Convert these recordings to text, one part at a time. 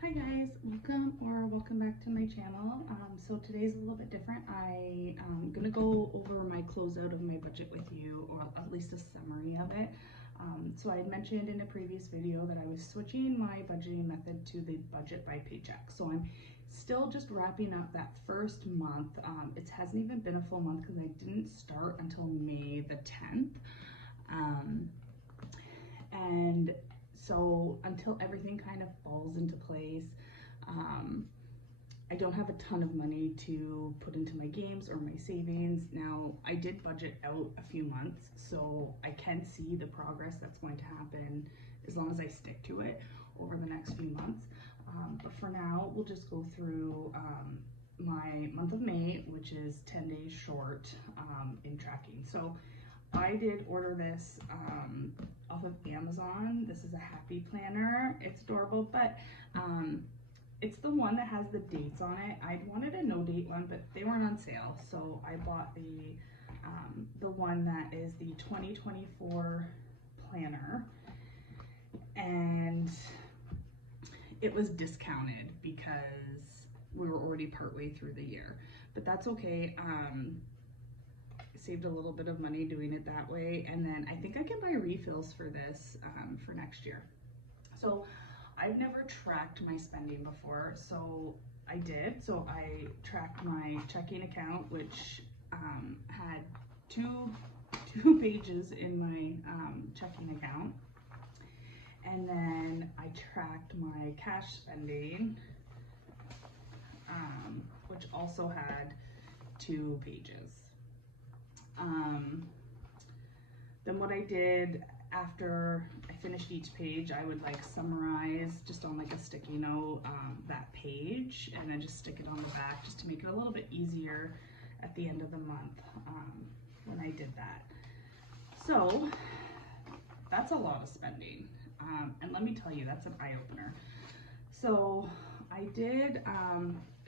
Hi guys, welcome back to my channel. So today's a little bit different. I'm gonna go over my closeout of my budget with you, or at least a summary of it. So I had mentioned in a previous video that I was switching my budgeting method to the budget by paycheck. So I'm still just wrapping up that first month. It hasn't even been a full month because I didn't start until May the 10th. And so until everything kind of falls into place, I don't have a ton of money to put into my games or my savings. Now, I did budget out a few months, so I can see the progress that's going to happen as long as I stick to it over the next few months. But for now, we'll just go through my month of May, which is 10 days short in tracking. So I did order this off of Amazon. This is a happy planner. It's adorable, but it's the one that has the dates on it. I wanted a no date one, but they weren't on sale, so I bought the one that is the 2024 planner, and it was discounted because we were already partway through the year, but that's okay. Saved a little bit of money doing it that way, and then I think I can buy refills for this for next year. So I've never tracked my spending before, so I did. So I tracked my checking account, which had two pages in my checking account, and then I tracked my cash spending, which also had 2 pages. Then what I did after I finished each page, I would like summarize just on like a sticky note that page, and then just stick it on the back just to make it a little bit easier at the end of the month when I did that. So that's a lot of spending, and let me tell you, that's an eye-opener. So I did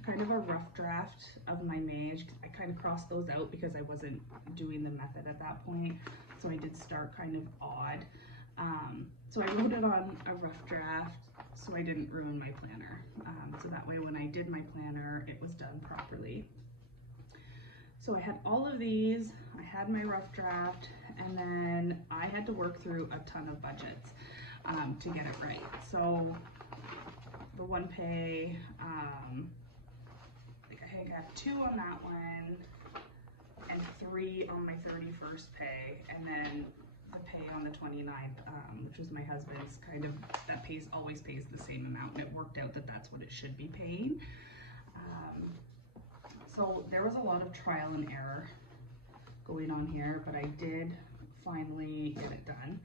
kind of a rough draft of my May. I kind of crossed those out because I wasn't doing the method at that point, so I did start kind of odd. So I wrote it on a rough draft so I didn't ruin my planner, so that way when I did my planner it was done properly. So I had all of these, I had my rough draft, and then I had to work through a ton of budgets to get it right. So the one pay, I have 2 on that one and 3 on my 31st pay, and then the pay on the 29th, which was my husband's, kind of, that always pays the same amount, and it worked out that that's what it should be paying. So there was a lot of trial and error going on here, but I did finally get it done.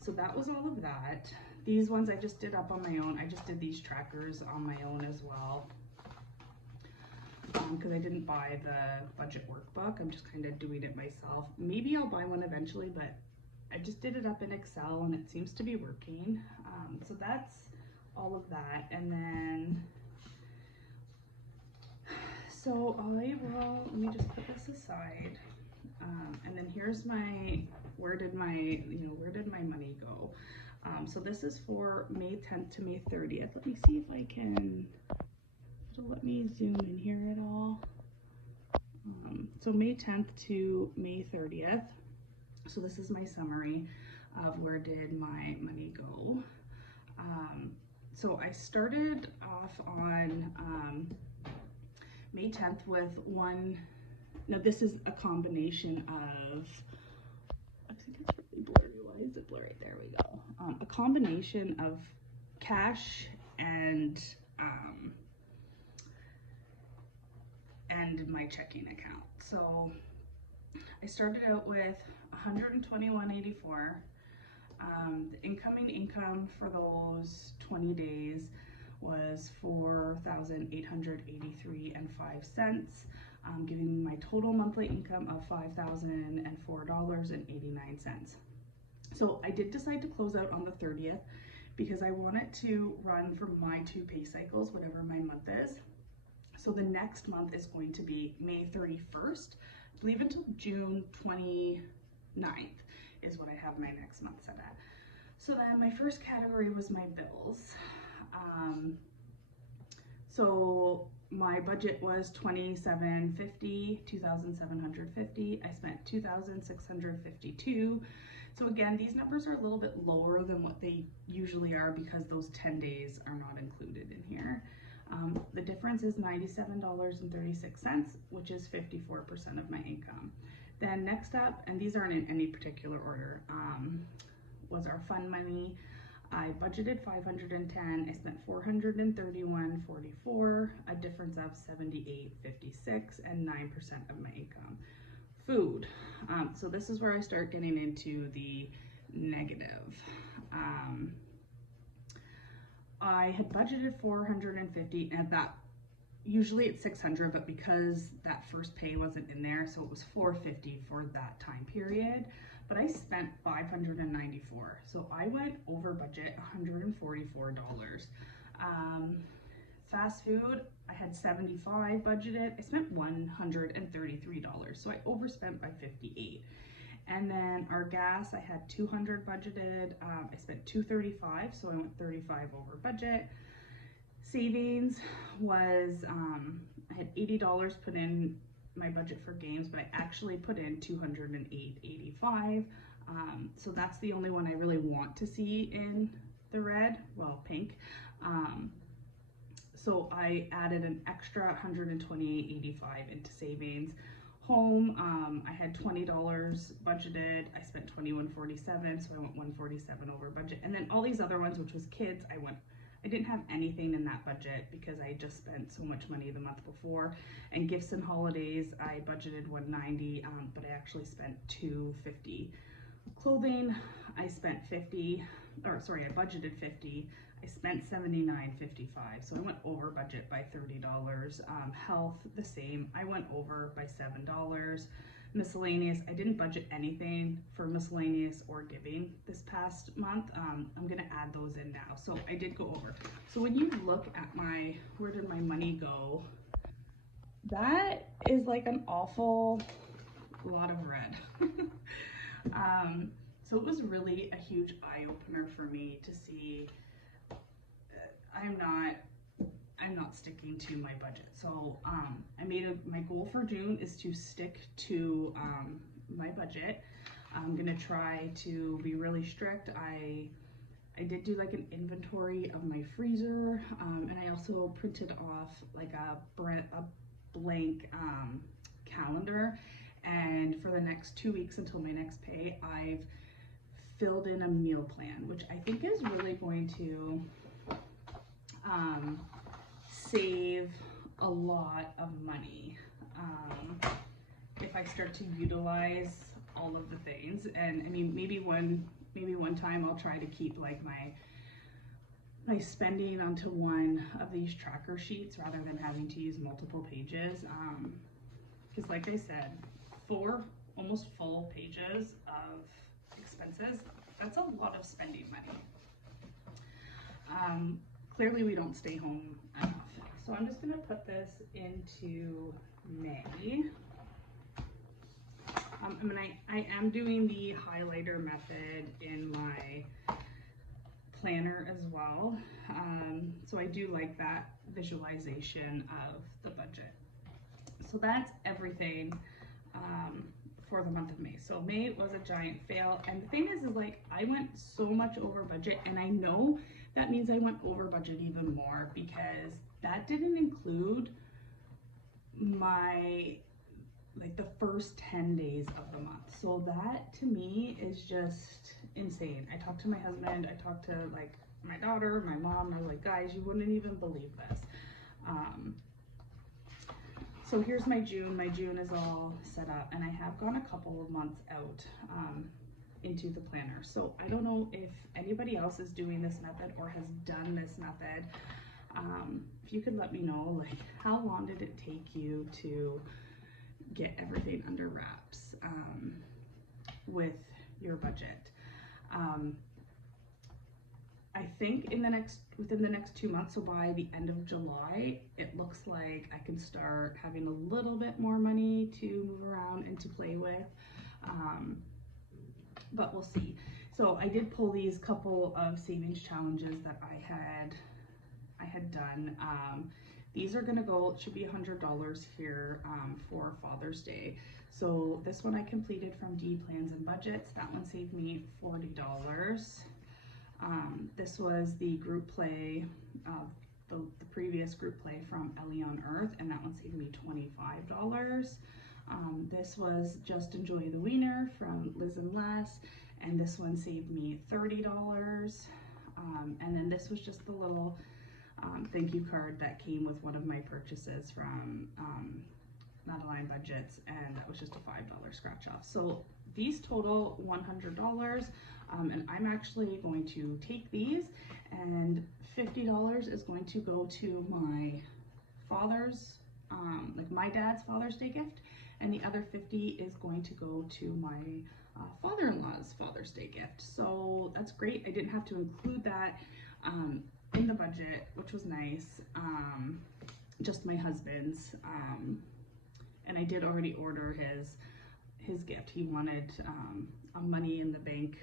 So that was all of that. These ones I just did up on my own. I just did these trackers on my own as well, because I didn't buy the budget workbook. I'm just kind of doing it myself. Maybe I'll buy one eventually, but I just did it up in Excel and it seems to be working. So that's all of that. And then, so let me just put this aside. And then here's my, where did my money go? So this is for May 10th to May 30th. Let me see if I can, let me zoom in here at all. So May 10th to May 30th. So this is my summary of where did my money go. So I started off on May 10th with now this is a combination of, I think it's really blurry. Why is it blurry? There we go. A combination of cash and my checking account. So I started out with $121.84. The incoming income for those 20 days was $4,883.05, giving me my total monthly income of $5,004.89. So I did decide to close out on the 30th because I wanted to run from my 2 pay cycles, whatever my month is. So the next month is going to be May 31st, I believe, until June 29th is what I have my next month set at. So then my first category was my bills. So my budget was $2,750. I spent $2,652. So again, these numbers are a little bit lower than what they usually are because those 10 days are not included in here. The difference is $97.36, which is 54% of my income. Then next up, and these aren't in any particular order, was our fund money. I budgeted $510, I spent $431.44, a difference of $78.56, and 9% of my income. Food, so this is where I start getting into the negative. I had budgeted $450, and that usually it's $600, but because that first pay wasn't in there, so it was $450 for that time period. But I spent $594, so I went over budget $144. Fast food, I had $75 budgeted. I spent $133, so I overspent by $58. And then our gas, I had $200 budgeted. I spent $235, so I went $35 over budget. Savings was, I had $80 put in my budget for games, but I actually put in $208.85. So that's the only one I really want to see in the red, well, pink. So I added an extra $128.85 into savings. Home, I had $20 budgeted. I spent $21.47, so I went $147 over budget. And then all these other ones, which was kids, I didn't have anything in that budget because I just spent so much money the month before. And gifts and holidays, I budgeted $190, but I actually spent $250. Clothing, I spent $50, or sorry, I budgeted $50. I spent $79.55, so I went over budget by $30. Health, the same. I went over by $7. Miscellaneous, I didn't budget anything for miscellaneous or giving this past month. I'm gonna add those in now. So I did go over. So when you look at where did my money go? That is like an awful lot of red. So it was really a huge eye opener for me to see I'm not sticking to my budget. So I made my goal for June is to stick to my budget. I'm gonna try to be really strict. I did do like an inventory of my freezer, and I also printed off like a blank calendar. And for the next 2 weeks until my next pay, I've filled in a meal plan, which I think is really going to save a lot of money if I start to utilize all of the things. And I mean, maybe one time I'll try to keep like my spending onto one of these tracker sheets rather than having to use multiple pages, because like I said, 4 almost full pages of expenses, that's a lot of spending money. Clearly we don't stay home enough. So I'm just gonna put this into May. I am doing the highlighter method in my planner as well. So I do like that visualization of the budget. So that's everything for the month of May. So May was a giant fail. And the thing is like I went so much over budget, and I know that means I went over budget even more because that didn't include my the first 10 days of the month. So that to me is just insane. I talked to my husband, I talked to like my daughter, my mom, I was like, guys, you wouldn't even believe this. So here's my June. My June is all set up, and I have gone a couple of months out into the planner. So I don't know if anybody else is doing this method or has done this method. If you could let me know, like, how long did it take you to get everything under wraps with your budget? I think within the next 2 months, so by the end of July, it looks like I can start having a little bit more money to move around and to play with, but we'll see. So I did pull these couple of savings challenges that I had done. These are gonna go, it should be $100 here for Father's Day. So this one I completed from D Plans and Budgets. That one saved me $40. This was the group play, the previous group play from Ellie on Earth, and that one saved me $25. This was Just Enjoy the Wiener from Liz and Les, and this one saved me $30. And then this was just the little thank you card that came with one of my purchases from Madeline Budgets, and that was just a $5 scratch off. So these total $100, and I'm actually going to take these, and $50 is going to go to my father's, like my dad's Father's Day gift, and the other $50 is going to go to my father-in-law's Father's Day gift. So that's great. I didn't have to include that in the budget, which was nice. Just my husband's, and I did already order his gift. He wanted a Money in the Bank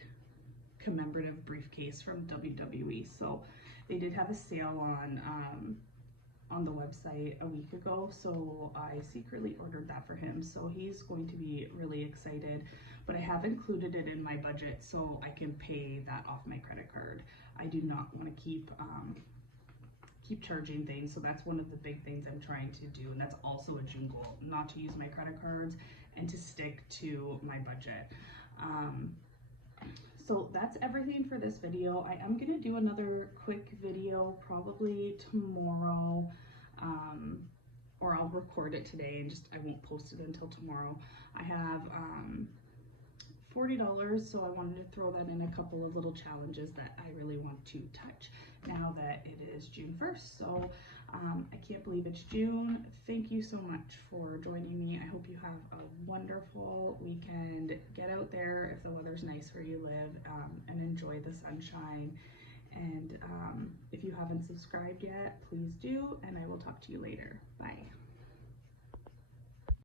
commemorative briefcase from WWE. So they did have a sale on the website a week ago, so I secretly ordered that for him. So he's going to be really excited, but I have included it in my budget so I can pay that off my credit card. I do not want to keep charging things, so that's one of the big things I'm trying to do, and that's also a June goal, not to use my credit cards and to stick to my budget. So that's everything for this video. I am going to do another quick video probably tomorrow, or I'll record it today and I won't post it until tomorrow. I have $40, so I wanted to throw that in a couple of little challenges that I really want to touch now that it is June 1st. So I can't believe it's June. Thank you so much for joining me. I hope you have a wonderful weekend. Get out there if the weather's nice where you live, and enjoy the sunshine. And if you haven't subscribed yet, please do, and I will talk to you later. Bye.